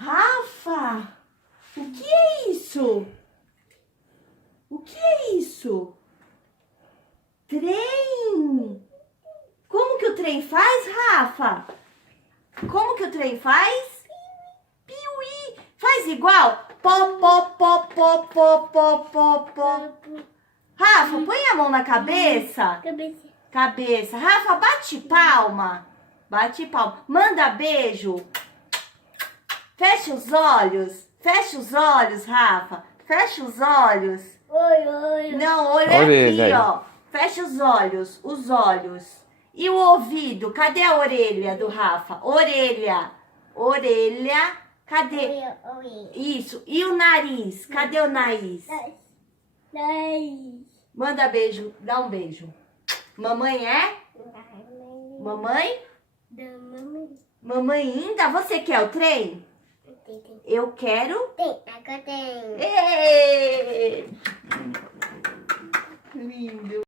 Rafa, o que é isso? O que é isso? Trem. Como que o trem faz, Rafa? Como que o trem faz? Piuí. Faz igual? Pó, pó, pó, pó, pó, pó, pó, pó. Rafa, põe a mão na cabeça. Cabeça. Rafa, bate palma. Bate palma. Manda beijo. Fecha os olhos. Fecha os olhos, Rafa. Fecha os olhos. Oi. Não, olho é Orelha aí. aqui, ó. Fecha os olhos. Os olhos. E o ouvido? Cadê a orelha do Rafa? Orelha. Orelha. Cadê? Isso. E o nariz? Cadê o nariz? Manda beijo. Dá um beijo. Mamãe é? Mamãe? Mamãe ainda? Você quer o trem? Eu quero. Agora tem.